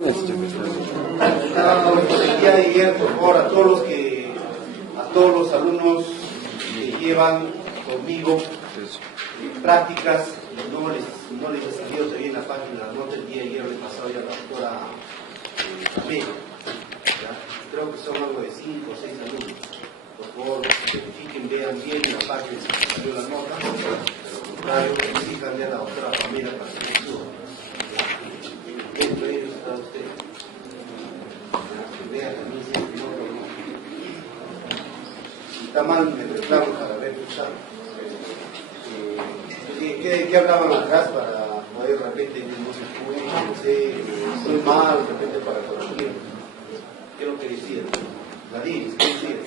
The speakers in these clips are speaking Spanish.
El día de ayer, por favor, a todos los alumnos que llevan conmigo prácticas, no les he salido todavía en la página, la nota el día de ayer le he pasado ya a la doctora Camila. Creo que son algo de 5 o 6 alumnos. Por favor, verifiquen, vean bien en la página si salió la nota, de lo contrario, exijanle a la doctora Camila para que me suba. Dentro de ellos está usted. Vea también si no, no. Si está mal, me reclamo para ver qué está. ¿Qué hablaban atrás para poder de repente no sé, estoy mal, de repente para corregir? ¿Qué es lo que decían? La diris, ¿qué decían?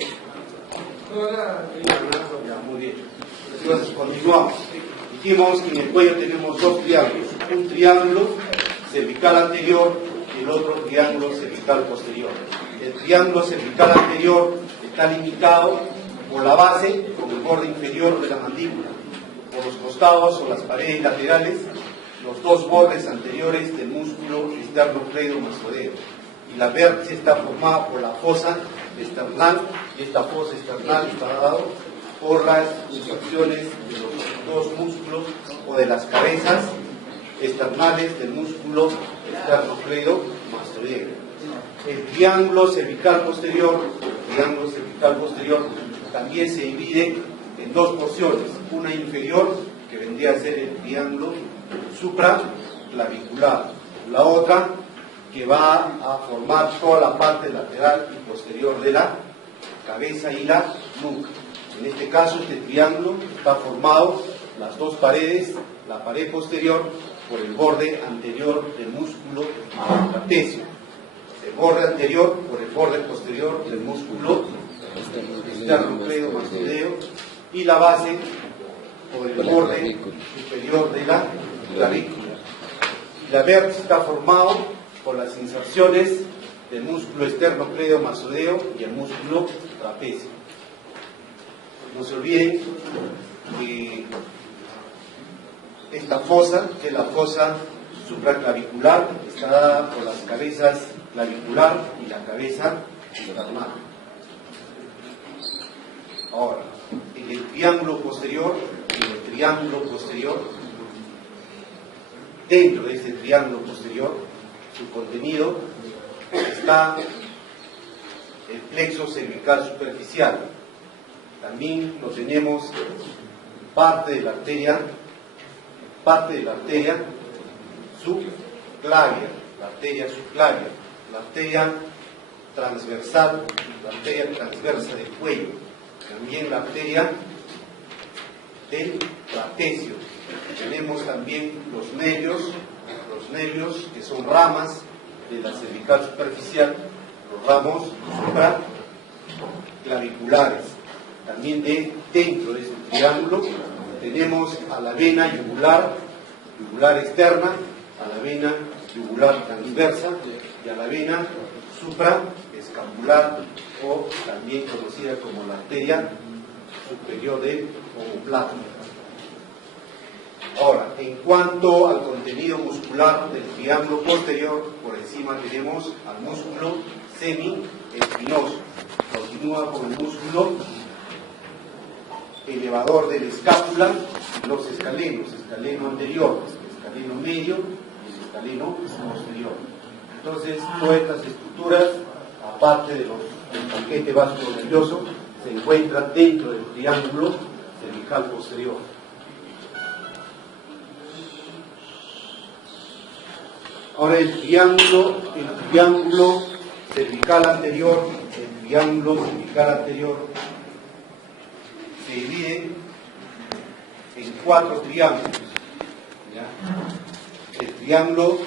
Ya, muy bien. Entonces continuamos. Dijimos que en el cuello tenemos dos triángulos. Un triángulo cervical anterior y el otro triángulo cervical posterior. El triángulo cervical anterior está limitado por la base con el borde inferior de la mandíbula, por los costados o las paredes laterales, los dos bordes anteriores del músculo esternocleidomastoideo. Y la vértice está formada por la fosa esternal, y esta fosa esternal está dada por las inserciones de los dos músculos o de las cabezas esternales del músculo esternocleidomastoideo. El triángulo cervical posterior también se divide en dos porciones, una inferior que vendría a ser el triángulo supraclavicular, la otra que va a formar toda la parte lateral y posterior de la cabeza y la nuca. En este caso, este triángulo está formado, las dos paredes, la pared posterior por el borde anterior del músculo trapecio, el borde anterior por el borde posterior del músculo esternocleidomastoideo y la base por el borde superior de la clavícula. La vértice está formado por las inserciones del músculo esternocleidomastoideo y el músculo trapecio. No se olviden que esta fosa, que es la fosa supraclavicular, está dada por las cabezas clavicular y la cabeza esternal. Ahora, en el triángulo posterior, dentro de este triángulo posterior, su contenido está el plexo cervical superficial. También lo tenemos parte de la arteria subclavia, la arteria transversa del cuello, también la arteria del trapecio. Tenemos también los nervios que son ramas de la cervical superficial, los ramos supraclaviculares. También dentro de este triángulo tenemos a la vena yugular externa, a la vena yugular transversa y a la vena supraescapular, o también conocida como la arteria superior del omóplato. Ahora, en cuanto al contenido muscular del triángulo posterior, por encima tenemos al músculo semiespinoso. Continúa con el músculo elevador de la escápula y los escalenos, escaleno anterior, escaleno medio y el escaleno posterior. Entonces, todas estas estructuras, aparte del paquete vasco nervioso, se encuentran dentro del triángulo cervical posterior. Ahora el triángulo cervical anterior se divide en 4 triángulos. ¿Ya? El triángulo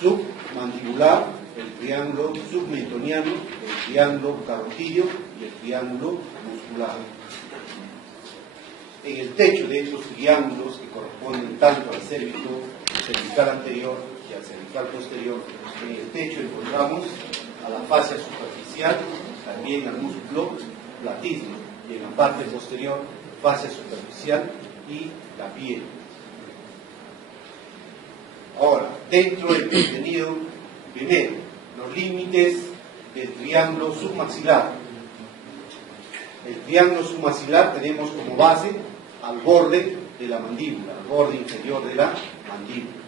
submandibular, el triángulo submentoniano, el triángulo carotidio y el triángulo muscular. En el techo de estos triángulos, que corresponden tanto al cervical anterior y al cervical posterior, en el techo encontramos a la fascia superficial, también al músculo platismo, y en la parte posterior, fascia superficial y la piel. Ahora, dentro del contenido Primero, los límites del triángulo submaxilar. El triángulo submaxilar tenemos como base al borde de la mandíbula, al borde inferior de la mandíbula.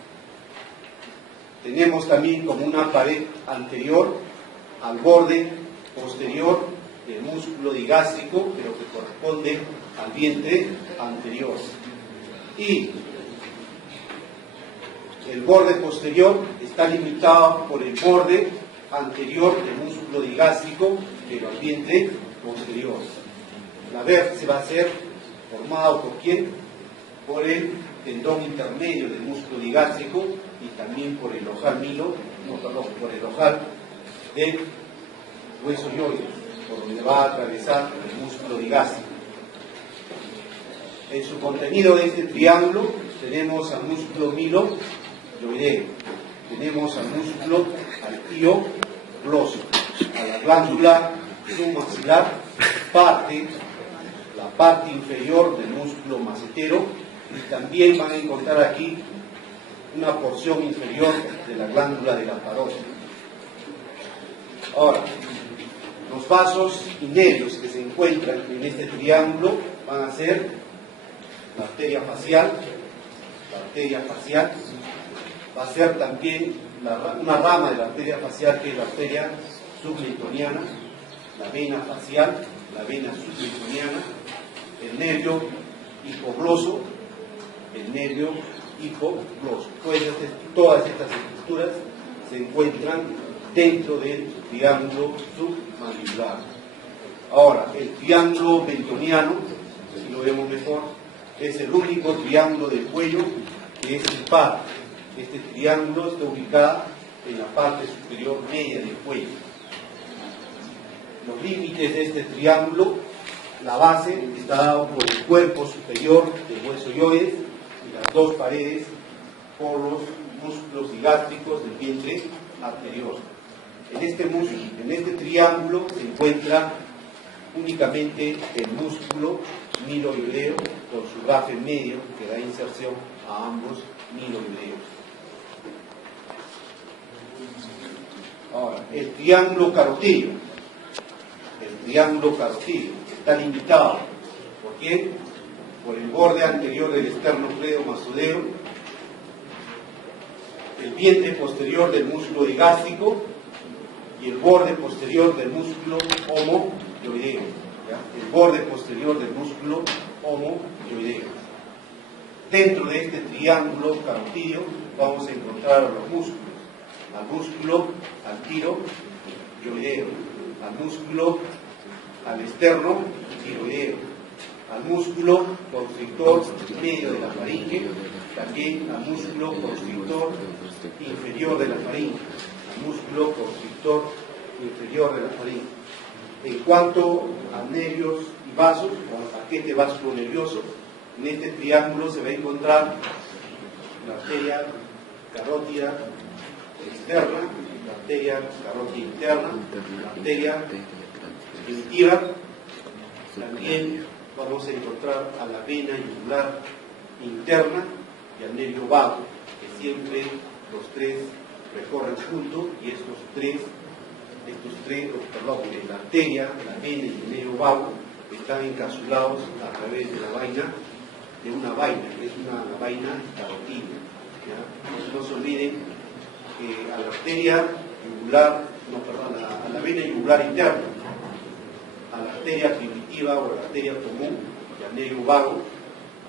Tenemos también como una pared anterior al borde posterior del músculo digástrico, pero que corresponde al vientre anterior. Y el borde posterior está limitado por el borde anterior del músculo digástrico, pero al vientre posterior. La vértice va a ser formado por ¿quién? Por el tendón intermedio del músculo digástrico y también por el ojal por el ojal del hueso yoides, por donde va a atravesar el músculo digástrico. En su contenido de este triángulo tenemos al músculo miloyoideo, tenemos al músculo arqueo gloso, a la glándula submaxilar, la parte inferior del músculo macetero, y también van a encontrar aquí una porción inferior de la glándula de la parótida. Ahora, los vasos y nervios que se encuentran en este triángulo van a ser la arteria facial, va a ser también una rama de la arteria facial que es la arteria submentoniana, la vena facial, la vena submentoniana, el nervio hipogloso, Todas estas estructuras se encuentran dentro del triángulo submandibular. Ahora, el triángulo mentoniano, si lo vemos mejor, es el único triángulo del cuello que es impar. Este triángulo está ubicado en la parte superior media del cuello. Los límites de este triángulo, la base está dado por el cuerpo superior del hueso yoides y las dos paredes por los músculos digástricos del vientre anterior. En este triángulo se encuentra únicamente el músculo miloyoideo con su rafe medio que da inserción a ambos miloyoideos. Ahora, el triángulo carotídeo. Está limitado. ¿Por qué? Por el borde anterior del esternocleidomastoideo, el vientre posterior del músculo digástrico y el borde posterior del músculo homoyoideo. El borde posterior del músculo homoyoideo. Dentro de este triángulo carotídeo vamos a encontrar a los músculos. Al músculo antiroyoideo, al músculo al externo tiroideo, al músculo constrictor medio de la faringe, también al músculo constrictor inferior de la faringe, al músculo constrictor inferior de la faringe. En cuanto a nervios y vasos, o al paquete vasculonervioso, en este triángulo se va a encontrar la arteria carótida externa, la arteria carótida interna, la arteria primitiva. También vamos a encontrar a la vena yugular interna y al nervio vago, que siempre los tres recorren juntos, y la arteria, la vena y el nervio vago están encapsulados a través de una vaina, que es una vaina carotídea. No se olviden que a la arteria yugular, a la vena yugular interna, a la arteria primitiva o la arteria común y al nervio vago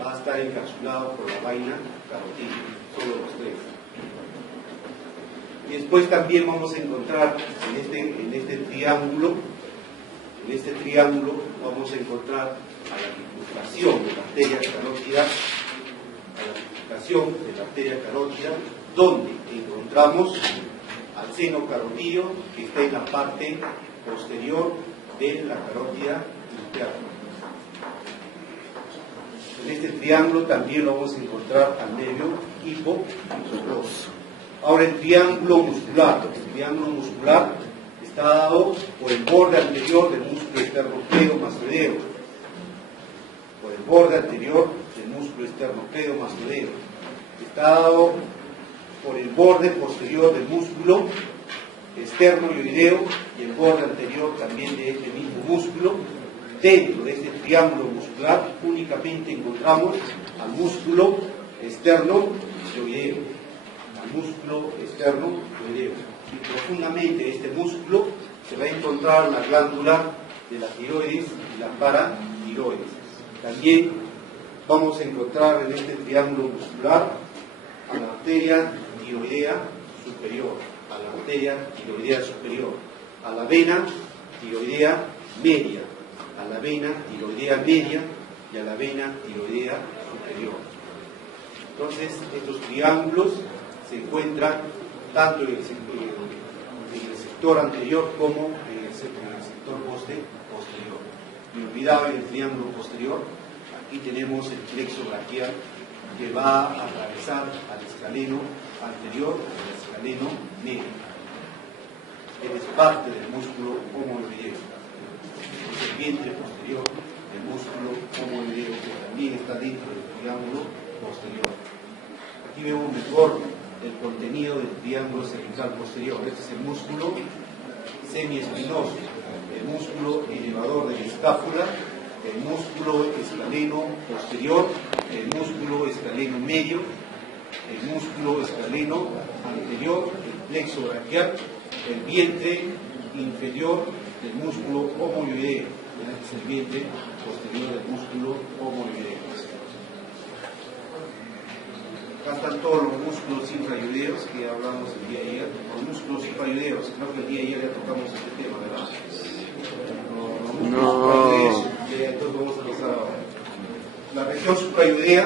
va a estar encapsulado por la vaina carotídea, solo los tres. Y después también vamos a encontrar en este triángulo vamos a encontrar a la bifurcación de la arteria carótida, donde encontramos al seno carotídeo que está en la parte posterior de la carótida interna. En este triángulo también lo vamos a encontrar al nervio hipogloso. Ahora el triángulo muscular está dado por el borde anterior del músculo esternocleidomastoideo, está dado por el borde posterior del músculo esternoioideo y el borde anterior también de este mismo músculo. Dentro de este triángulo muscular únicamente encontramos al músculo esternoioideo, y profundamente este músculo se va a encontrar la glándula de la tiroides y la paratiroides. También vamos a encontrar en este triángulo muscular a la arteria tiroidea superior, a la vena tiroidea media, y a la vena tiroidea superior. Entonces, estos triángulos se encuentran tanto en el sector anterior como en el sector posterior. Me olvidaba en el triángulo posterior, aquí tenemos el plexo braquial que va a atravesar al escaleno anterior y al escaleno medio. Es parte del músculo homoioideo. Es el vientre posterior del músculo homoioideo que también está dentro del triángulo posterior. Aquí vemos mejor el contenido del triángulo cervical posterior. Este es el músculo semiespinoso, el músculo elevador de la escápula, el músculo escaleno posterior, el músculo escaleno medio, el músculo escaleno anterior, el plexo braquial, el vientre inferior del músculo homoioideo. Este es el vientre posterior del músculo homoioideo. Acá están todos los músculos infraioideos que hablamos el día de ayer. Los músculos infraioideos, creo que el día de ayer ya tocamos este tema, ¿verdad? Los músculos infraioideos, entonces vamos a empezar ahora. La región suprayoidea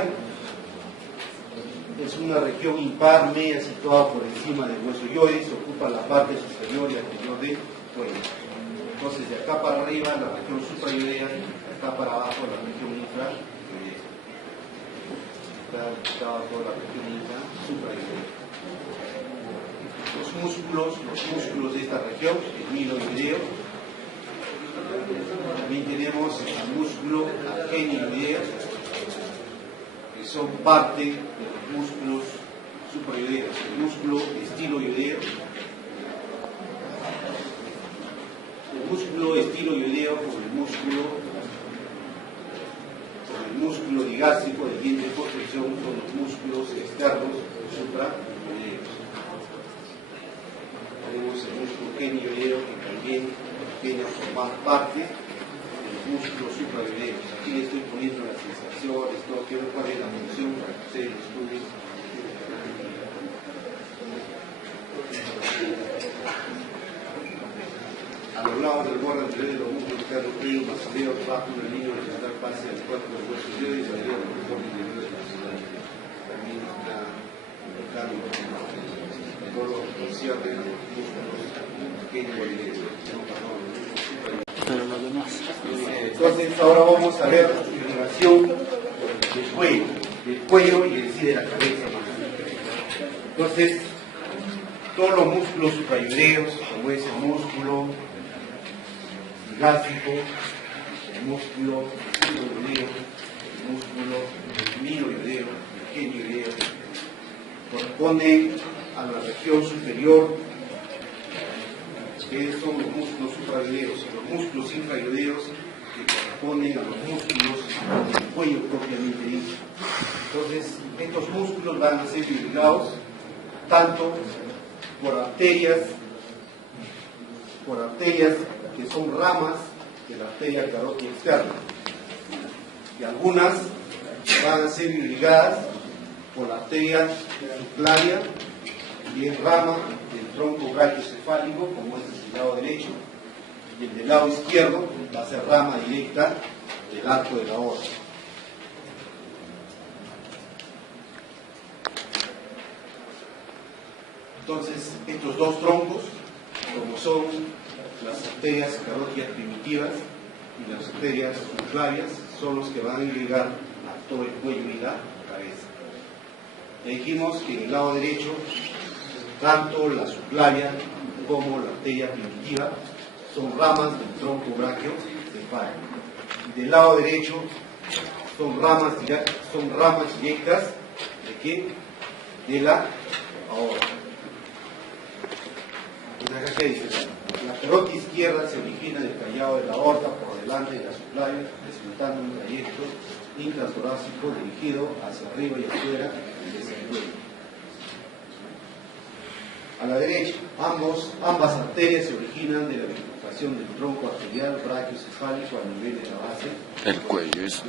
es una región impar media situada por encima del hueso ioides, ocupa la parte superior y anterior del cuello. Entonces, de acá para arriba, la región suprayoidea, de acá para abajo, la región infrayoidea. Está toda la región suprayoidea. Los músculos de esta región, el miloideo. También tenemos el músculo achenioideo, que son parte de los músculos suprayoideos. El músculo estiloideo. El músculo estiloideo con el músculo digástrico del diente de construcción son los músculos externos suprayoideos. Tenemos el músculo genioideo que también viene a formar parte de los músculos suprayoideos. Aquí le estoy poniendo las sensaciones, todo, quiero cuál es la función para que ustedes lo estudien. A los lados del borde anterior de los músculos internos fríos, más arriba, bajo una línea horizontal pase al cuerpo del hueso ioides y saldría por el borde interior de la ciudad. También está indicando todo lo que concierne a los músculos genioideos. Entonces, ahora vamos a ver la relación del cuello y en sí de la cabeza. Entonces, todos los músculos suprayoideos, como es el músculo gástrico, el músculo estiloideo, el músculo miloideo, el genioideo, corresponden a la región superior, que son los músculos suprayoideos, y los músculos infrayoideos que corresponden a los músculos del cuello propiamente dicho. Entonces, estos músculos van a ser irrigados tanto por arterias que son ramas de la arteria carótida externa, y algunas van a ser irrigadas por la arteria subclavia, y es rama del tronco brachiocefálico, como es el lado derecho, y el del lado izquierdo va a ser rama directa del arco de la aorta. Entonces, estos dos troncos, como son las arterias carótidas primitivas y las arterias subclavias, son los que van a irrigar a todo el cuello y la cabeza. Le dijimos que en el lado derecho, tanto la subclavia como la arteria primitiva son ramas del tronco brachiocefálico. Y del lado derecho son ramas directas ¿de qué? De la aorta. acá ¿qué dice? La carótida izquierda se origina del callado de la aorta por delante de la subclavia, resultando un trayecto intratorácico dirigido hacia arriba y afuera desde el cuello. A la derecha, ambas arterias se originan de la bifurcación del tronco arterial brachiocefálico a nivel de la base. El cuello es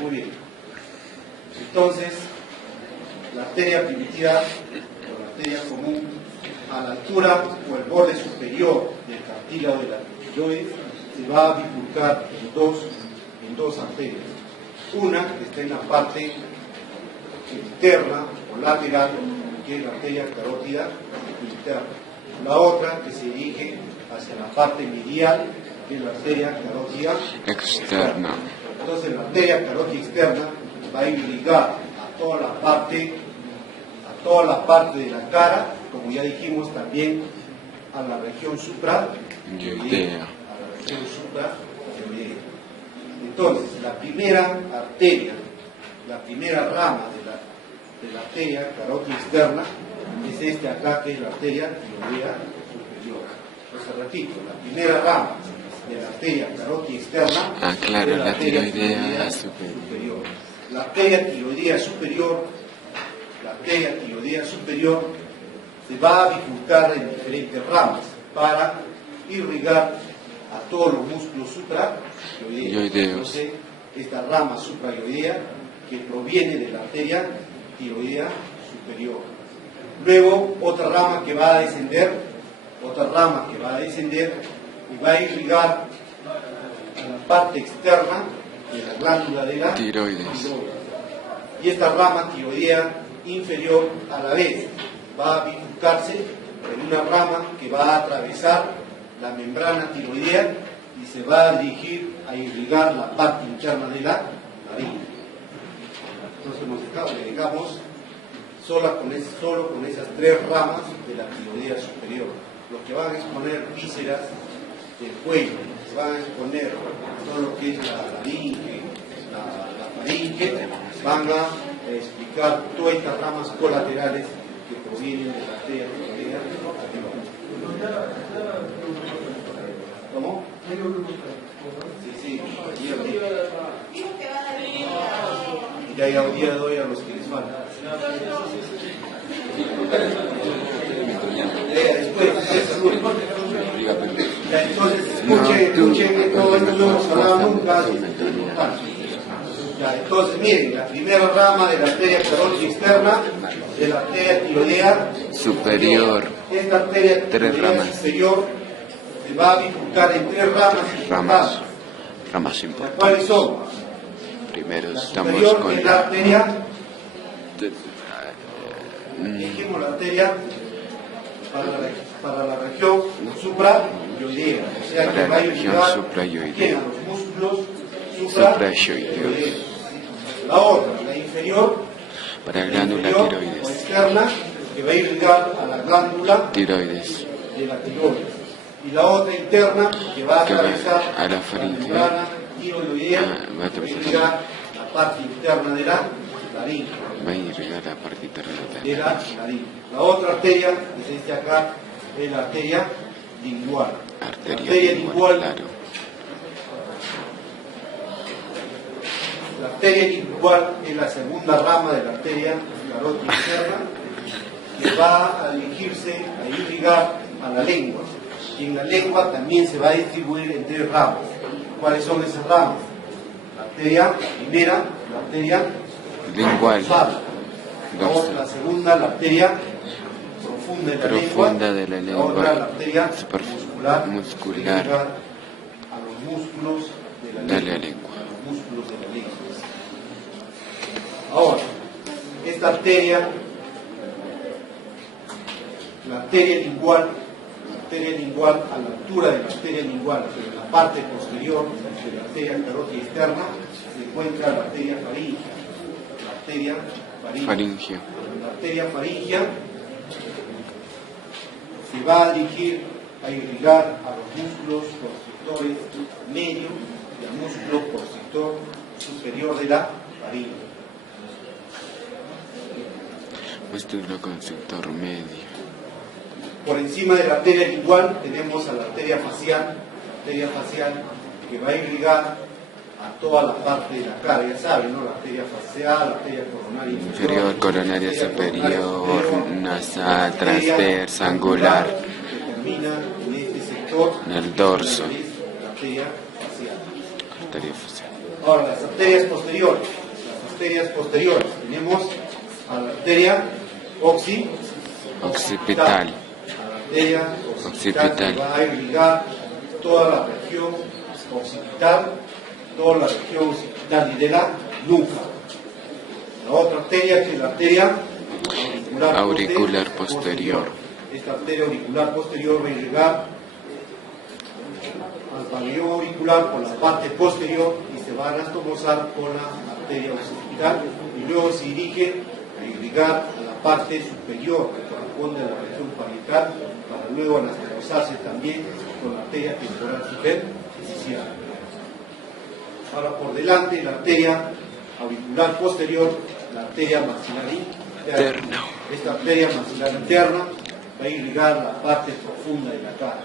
muy bien. Entonces, la arteria primitiva o la arteria común a la altura o el borde superior del cartílago de la tiroides se va a bifurcar en dos arterias. Una que está en la parte interna o lateral, que es la arteria carótida interna. La otra que se dirige hacia la parte medial, que es la arteria carótida externa. Entonces la arteria carótida externa va a irrigar a toda la parte de la cara, como ya dijimos también a la región suprayoidea. Entonces, la primera arteria, la primera rama de la arteria carótida externa es este acá, que es la arteria tiroidea superior. Entonces, repito, la primera rama de la arteria carótida externa claro, es la arteria tiroidea superior. La arteria tiroidea superior se va a bifurcar en diferentes ramas para irrigar a todos los músculos suprayoideos. Entonces, esta rama suprayoidea que proviene de la arteria tiroidea superior. Luego, otra rama que va a descender y va a irrigar a la parte externa de la glándula de la tiroides. Y esta rama tiroidea inferior a la vez va a bifurcarse en una rama que va a atravesar la membrana tiroidea y se va a dirigir a irrigar la parte interna de la laringe. Entonces nos dedicamos solo con esas tres ramas de la tiroidea superior. Los que van a exponer vísceras del cuello, se van a exponer todo lo que es la laringe, la faringe, van a explicar todas estas ramas colaterales que provienen de la arteria tiroidea. ¿Cómo? Sí. Ya un día doy a los que les faltan. Entonces, escuchen, todo esto no hemos hablado nunca. Entonces, miren, la primera rama de la arteria carótida externa, de la arteria tiroidea superior. Esta arteria tiroidea superior se va a bifurcar en tres ramas importantes. ¿Cuáles son? Primero La estamos superior, con que es la arteria, dijimos la arteria para la región suprayoidea, o sea que va a ayudar a los músculos suprayoideos. La otra, la inferior, para glándula tiroides o externa, que va a irrigar a la glándula tiroides de la tiroides. Y la otra interna, que va a atravesar a la faringe, membrana tiroidea, va a irrigar la parte interna de la laringe. Va a irrigar la parte interna de la laringe. La otra arteria, que es esta acá, es la arteria lingual. Arteria lingual, claro. La arteria lingual es la segunda rama de la arteria carótida externa, que va a dirigirse, a irrigar a la lengua. Y en la lengua también se va a distribuir en tres ramas. ¿Cuáles son esas ramas? La arteria primera, la arteria lingual. La segunda, la arteria profunda de la lengua. La otra, la arteria muscular. A los músculos de la lengua. Ahora, esta arteria, la arteria lingual a la altura de la arteria lingual, pero en la parte posterior de la arteria carótida externa, se encuentra la arteria faríngea. La arteria faríngea se va a dirigir a irrigar a los músculos constrictores medio y al músculo constrictor superior de la faringe. Músculo constrictor medio. Por encima de la arteria lingual tenemos a la arteria facial que va a irrigar a toda la parte de la cara, ya saben, ¿no? La arteria facial, la arteria coronaria inferior, coronaria superior, nasal, transversa, angular, que termina en este sector, en el dorso, la arteria facial. arteria facial. Ahora, las arterias posteriores, tenemos a la arteria occipital, a la arteria occipital occipital. que va a irrigar toda la región occipital, y de la nuca. La otra arteria que es la arteria Auricular posterior. Esta arteria auricular posterior va a irrigar al pabellón auricular por la parte posterior y se va a anastomosar con la arteria occipital y luego se dirige a irrigar a la parte superior que corresponde a la región parietal para luego anastomosarse también con la arteria temporal superficial. Ahora por delante la arteria auricular posterior, la arteria maxilar interna. Esta arteria maxilar interna va a irrigar la parte profunda de la cara.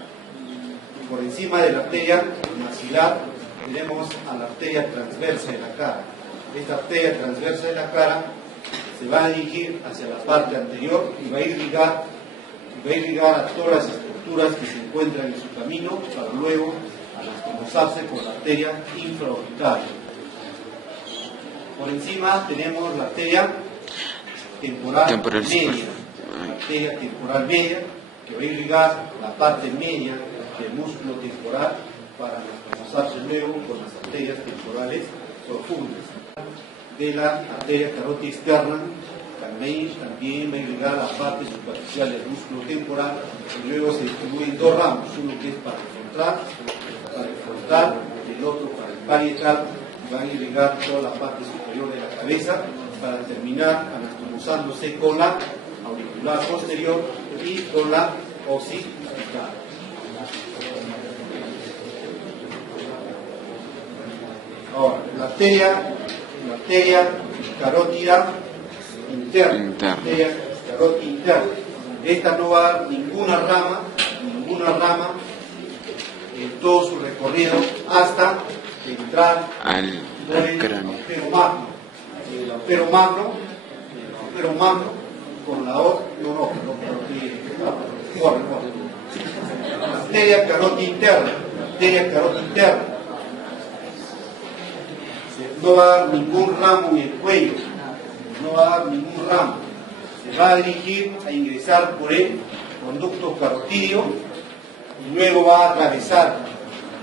Por encima de la arteria maxilar tenemos a la arteria transversa de la cara. Esta arteria transversa de la cara se va a dirigir hacia la parte anterior y va a irrigar a todas las estructuras que se encuentran en su camino para luego anastomosarse con la arteria infraorbitaria. Por encima tenemos la arteria temporal media, la arteria temporal media que va a irrigar la parte media del músculo temporal para anastomosarse luego con las arterias temporales profundas. De la arteria carótida externa también va a irrigar la parte superficial del músculo temporal y luego se distribuyen dos ramos, uno que es para el frontal y el otro para el parietal, y van a irrigar toda la parte superior de la cabeza para terminar anastomosándose con la auricular posterior y con la occipital. Ahora, la arteria carótida interna. Arteria carótida interna. Esta no va a dar ninguna rama en todo su recorrido hasta entrar al cráneo. El ampero magno con la otra, arteria carótida interna, no va a dar ningún ramo en el cuello, se va a dirigir a ingresar por el conducto carotídeo y luego va a atravesar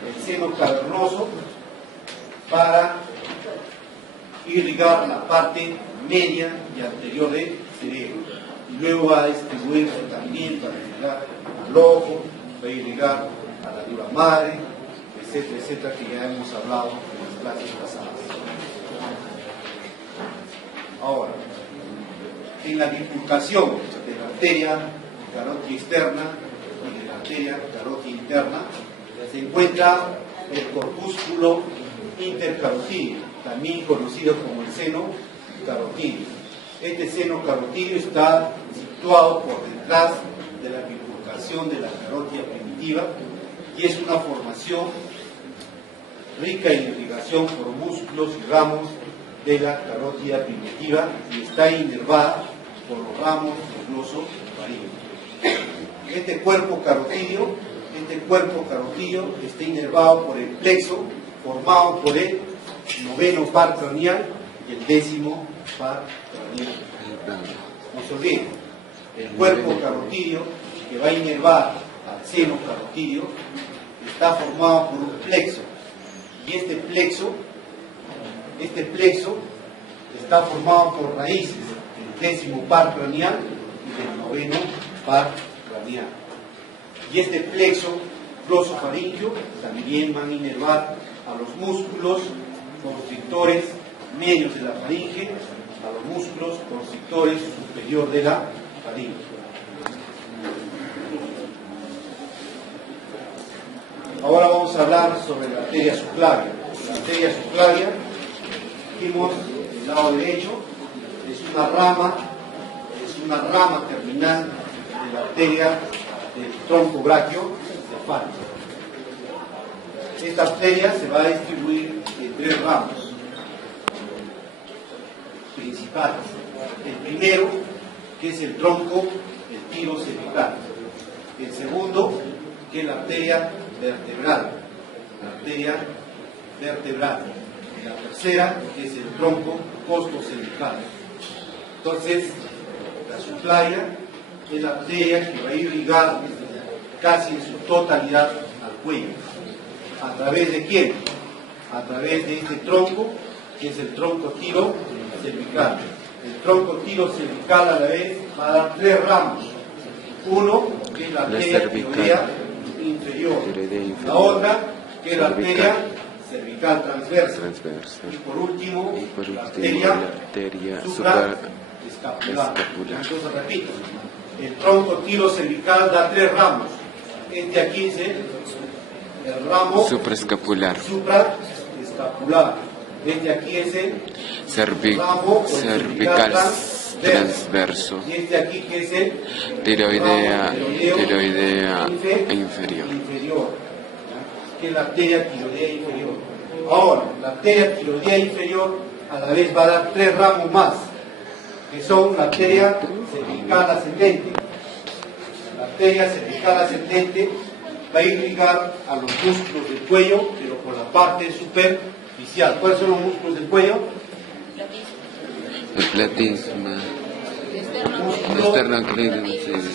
el seno cavernoso para irrigar la parte media y anterior del cerebro. Y luego va a distribuirse también para irrigar al ojo, va a irrigar a la dura madre, etcétera, que ya hemos hablado en las clases pasadas. Ahora, en la bifurcación de la arteria carótida externa y de la arteria carótida interna se encuentra el corpúsculo intercarotídeo, también conocido como el seno carotídeo. Este seno carotídeo está situado por detrás de la bifurcación de la carótida primitiva y es una formación rica en irrigación por músculos y ramos de la carótida primitiva y está inervada por los ramos glosofaríngeo. Este cuerpo carotídeo está inervado por el plexo formado por el noveno par craneal y el décimo par craneal. No se olviden, el cuerpo carotídeo que va a inervar al seno carotídeo está formado por un plexo y este plexo está formado por raíces del décimo par craneal y del noveno par craneal. Y este plexo glosofaríngeo también van a inervar a los músculos constrictores medios de la faringe, a los músculos constrictores superior de la faringe. Ahora vamos a hablar sobre la arteria subclavia. La arteria subclavia, dijimos, del lado derecho, es una rama terminal de la arteria del tronco bráqueo cefálico. Esta arteria se va a distribuir en 3 ramos principales. El primero, que es el tronco, el tiro cervical. El segundo, que es la arteria vertebral. La arteria vertebral. La tercera, que es el tronco costo-cervical. Entonces, la subclavia es la arteria que va a irrigar casi en su totalidad al cuello. ¿A través de quién? A través de este tronco, que es el tronco tiro cervical. El tronco tiro cervical a la vez va a dar 3 ramos. Uno, que es la arteria tiroidea inferior. La otra, que es la arteria cervical transversa. Y por último, la arteria supraescapular. Entonces repito, el tronco tiro cervical da 3 ramos. Este aquí es el ramo supraescapular. Este aquí es el ramo cervical transverso. Y este aquí que es el tiroidea inferior. Que es la arteria tiroidea inferior. Ahora, la arteria tiroidea inferior a la vez va a dar 3 ramos más, que son la arteria cervical ascendente. La arteria cervical ascendente va a irrigar a los músculos del cuello, pero por la parte superficial. ¿Cuáles son los músculos del cuello? El platisma,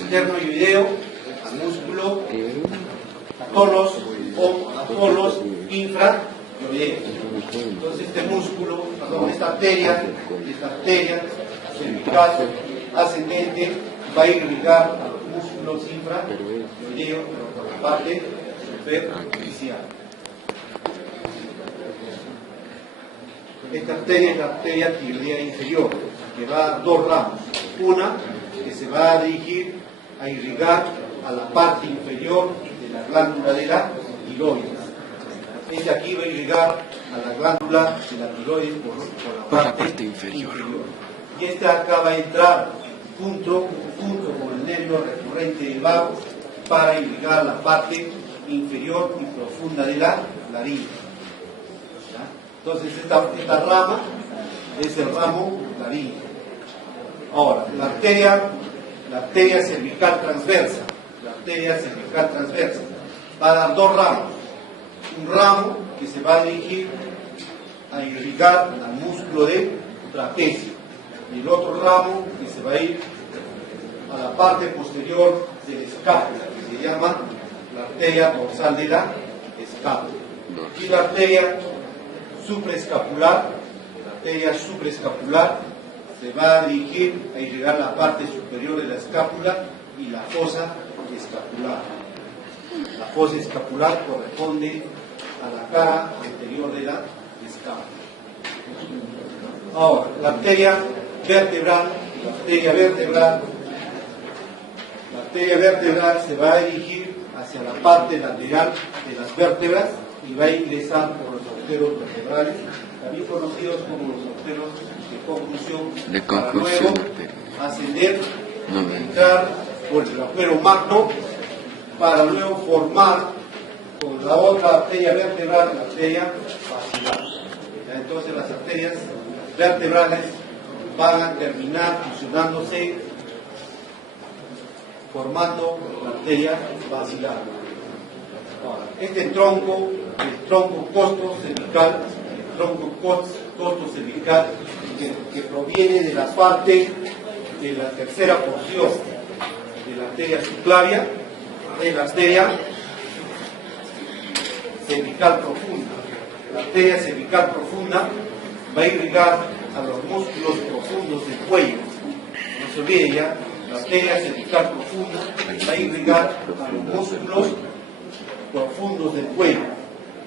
esternoideo, músculo, atolos, infraioideo. Entonces esta arteria cervical ascendente va a irrigar a los músculos infraioideo por la parte superficial. Esta arteria es la arteria tiroidea inferior, que va a dar 2 ramos. Una que se va a dirigir a irrigar a la parte inferior de la glándula de la tiroides. Este aquí va a irrigar a la glándula de la tiroides por la parte inferior. Y esta acá va a entrar junto con el nervio recurrente del vago para irrigar la parte inferior y profunda de la laringe. Entonces esta rama es el ramo laringe. Ahora, la arteria cervical transversa. La arteria cervical transversa va a dar 2 ramos. Un ramo que se va a dirigir a irrigar al músculo de trapecio. Y el otro ramo que se va a ir a la parte posterior de la escápula, que se llama la arteria dorsal de la escápula. Y la arteria supraescapular se va a dirigir a irrigar la parte superior de la escápula y la fosa escapular. La fosa escapular corresponde a la cara anterior de la escápula. Ahora, la arteria vertebral se va a dirigir hacia la parte lateral de las vértebras y va a ingresar por los agujeros vertebrales, también conocidos como los agujeros de conjunción, para luego ascender, entrar por el agujero magno, para luego formar con la otra arteria vertebral, la arteria basilar. Entonces las arterias vertebrales van a terminar fusionándose, formando la arteria basilar. Ahora, este tronco, el tronco costo cervical, que proviene de la parte de la tercera porción de la arteria subclavia, es la arteria cervical profunda. La arteria cervical profunda va a irrigar a los músculos profundos del cuello. No se olvide ya, la arteria cervical profunda va a irrigar a los músculos profundos del cuello.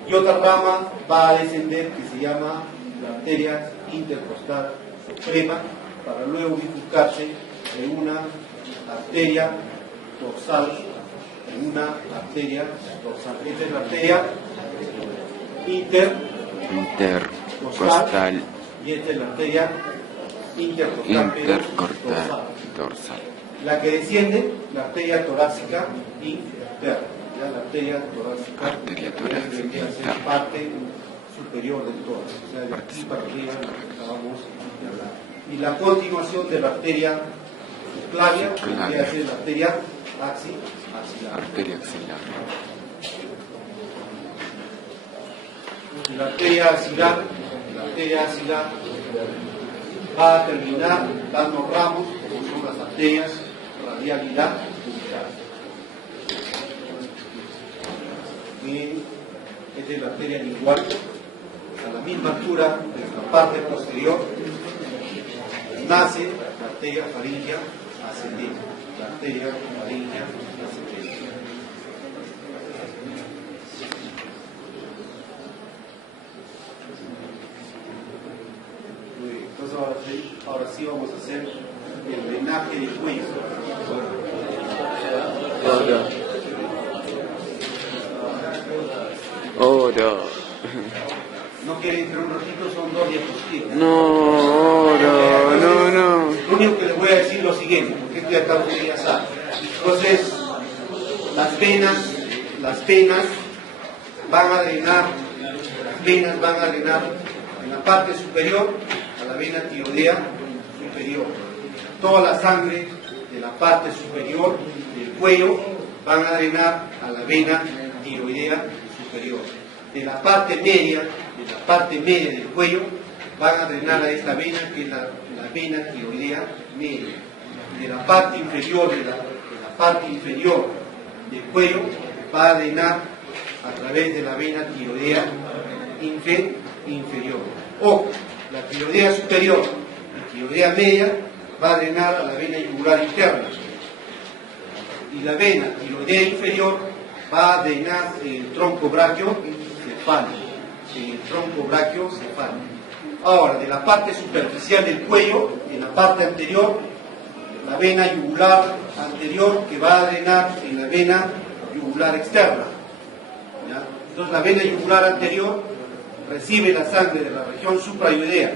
Y otra rama va a descender que se llama la arteria intercostal suprema, para luego bifurcarse en una arteria dorsal, Esta es la arteria intercostal y esta es la arteria intercortal dorsal. La que desciende, la arteria torácica interna. Ya la arteria torácica Arteria torácica debería ser interna. parte superior del tórax, o sea, de aquí para arriba lo que acabamos de hablar. Y la continuación de la arteria clavia debería ser la arteria axilar. Arteria axilar. La arteria axilar va a terminar dando ramos, como son las arterias radialidad ubital. Y esta es la arteria lingual, a la misma altura de la parte posterior nace la arteria faríngea ascendente. La arteria faríngea ascendente. Muy bien, entonces ahora sí vamos a hacer el drenaje del cuello. Oro. No quiere entre un ratito, son 2 diapositivas. No, oro, no. Lo único que les voy a decir es lo siguiente, porque esto ya acá ustedes ya saben. Entonces, las venas van a drenar, en la parte superior a la vena tiroidea superior. Toda la sangre de la parte superior del cuello van a drenar a la vena tiroidea superior. De la parte media del cuello van a drenar a esta vena que es la vena tiroidea media. De la parte inferior del cuello va a drenar a través de la vena tiroidea inferior. O la tiroidea superior y tiroidea media va a drenar a la vena yugular interna. Y la vena tiroidea inferior va a drenar en el tronco brachiocefálico. Ahora, de la parte superficial del cuello, en la parte anterior, la vena yugular anterior que va a drenar en la vena yugular externa. ¿Ya? Entonces la vena yugular anterior recibe la sangre de la región suprayoidea,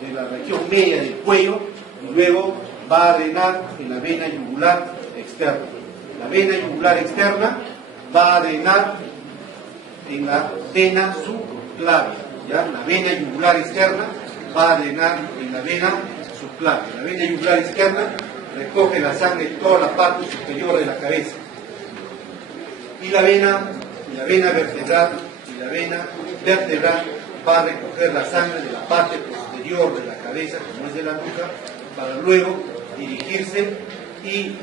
de la región media del cuello, y luego va a drenar en la vena yugular externa. La vena yugular externa va a drenar en la vena subclavia. ¿Ya? La vena yugular externa va a drenar en la vena subclavia. La vena yugular externa recoge la sangre de toda la parte superior de la cabeza. Y la vena vertebral va a recoger la sangre de la parte posterior de la cabeza, como es de la nuca, para luego dirigirse y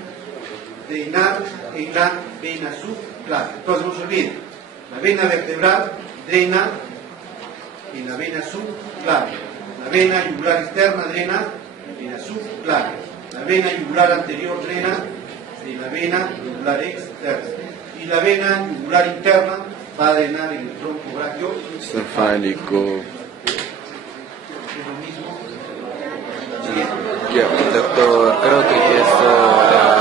drenar en la vena subclavia. Entonces no se olviden, la vena vertebral drena en la vena subclavia. La vena yugular externa drena en la subclavia. La vena yugular anterior drena en la vena yugular externa. Y la vena yugular interna va a drenar en el tronco brachiocefálico. Ya, doctor, creo que ya es hora.